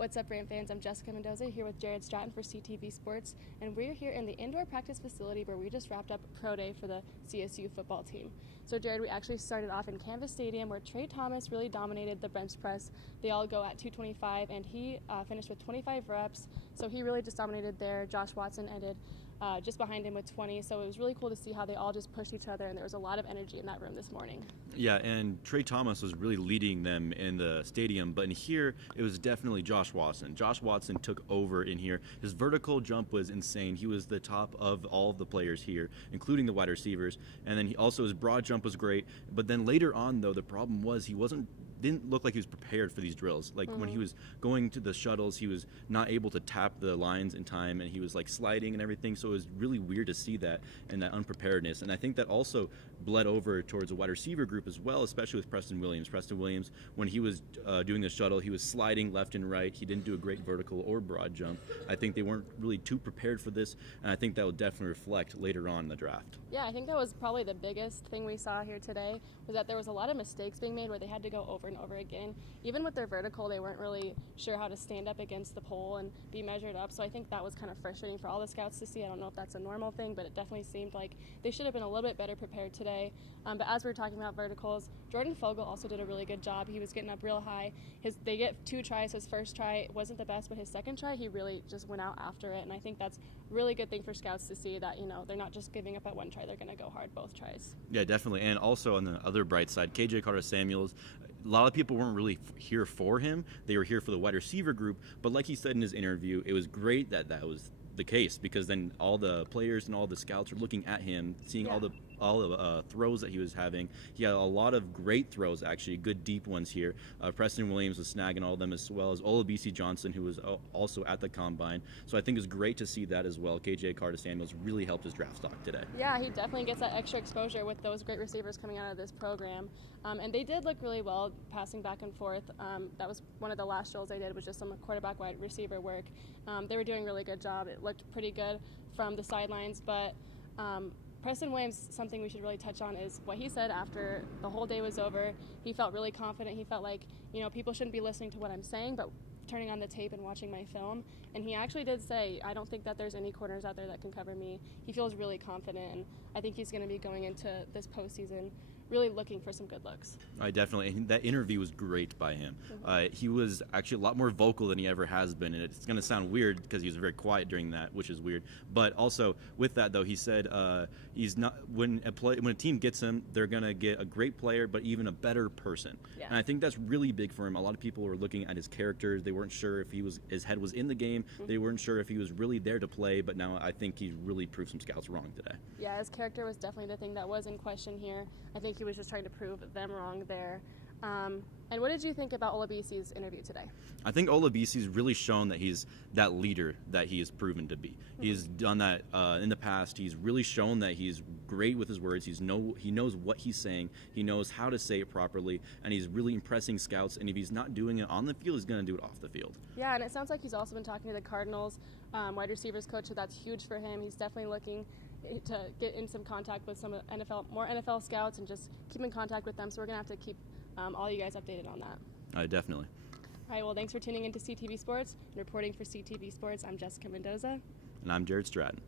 What's up, Ram fans? I'm Jessica Mendoza here with Stratton for CTV Sports, and we're here in the indoor practice facility where we just wrapped up Pro Day for the CSU football team. So, Jared, we actually started off in Canvas Stadium where Trey Thomas really dominated the bench press. They all go at 225, and he finished with 25 reps, so he really just dominated there. Josh Watson ended just behind him with 20, so it was really cool to see how they all just pushed each other, and there was a lot of energy in that room this morning. Yeah, and Trey Thomas was really leading them in the stadium, but in here, it was definitely Josh Watson. Josh Watson took over in here. His vertical jump was insane. He was the top of all of the players here, including the wide receivers, and then his broad jump was great, but then later on, though, the problem was he didn't look like he was prepared for these drills. Like when he was going to the shuttles, he was not able to tap the lines in time, and he was like sliding and everything, so it was really weird to see that and that unpreparedness. And I think that also bled over towards the wide receiver group as well, especially with Preston Williams. Preston Williams, when he was doing the shuttle, he was sliding left and right. He didn't do a great vertical or broad jump. I think they weren't really too prepared for this, and I think that will definitely reflect later on in the draft. Yeah, I think that was probably the biggest thing we saw here today, was that there was a lot of mistakes being made where they had to go over and over again. Even with their vertical, they weren't really sure how to stand up against the pole and be measured up, so I think that was kind of frustrating for all the scouts to see. I don't know if that's a normal thing, but it definitely seemed like they should have been a little bit better prepared today. But as we were talking about verticals, Jordan Fogle also did a really good job. He was getting up real high. They get 2 tries. His first try wasn't the best, but his second try, he really just went out after it, and I think that's a really good thing for scouts to see, that they're not just giving up at one try. They're going to go hard both tries. Yeah, definitely. And also on the other bright side, KJ Carter-Samuels, a lot of people weren't really here for him. They were here for the wide receiver group, but like he said in his interview, it was great that was the case, because then all the players and all the scouts were looking at him, seeing all the throws that he was having. He had a lot of great throws, actually, good deep ones here. Preston Williams was snagging all of them, as well as Olabisi Johnson, who was also at the combine. So I think it's great to see that as well. KJ Carter-Samuels really helped his draft stock today. Yeah, he definitely gets that extra exposure with those great receivers coming out of this program. And they did look really well passing back and forth. That was one of the last drills they did, was just some quarterback wide receiver work. They were doing a really good job. It looked pretty good from the sidelines, but Preston Williams, something we should really touch on is what he said after the whole day was over. He felt really confident. He felt like, people shouldn't be listening to what I'm saying, but turning on the tape and watching my film. And he actually did say, I don't think that there's any corners out there that can cover me. He feels really confident, and I think he's going to be going into this postseason really looking for some good looks. Definitely. And that interview was great by him. He was actually a lot more vocal than he ever has been, and it's going to sound weird because he was very quiet during that, which is weird. But also with that, though, he said he's not when a team gets him, they're going to get a great player, but even a better person. Yeah. And I think that's really big for him. A lot of people were looking at his character. They weren't sure if his head was in the game. They weren't sure if he was really there to play. But now I think he's really proved some scouts wrong today. Yeah, his character was definitely the thing that was in question here. I think he was just trying to prove them wrong there. And what did you think about Olabisi's interview today? I think Olabisi's really shown that he's that leader that he has proven to be. He's done that in the past. He's really shown that he's great with his words. He knows what he's saying. He knows how to say it properly, and he's really impressing scouts. And if he's not doing it on the field, he's going to do it off the field. Yeah, and it sounds like he's also been talking to the Cardinals wide receivers coach, so that's huge for him. He's definitely looking to get in some contact with some more NFL scouts and just keep in contact with them. So we're going to have to keep all you guys updated on that. Definitely. All right, well, thanks for tuning into CTV Sports. And reporting for CTV Sports, I'm Jessica Mendoza. And I'm Jared Stratton.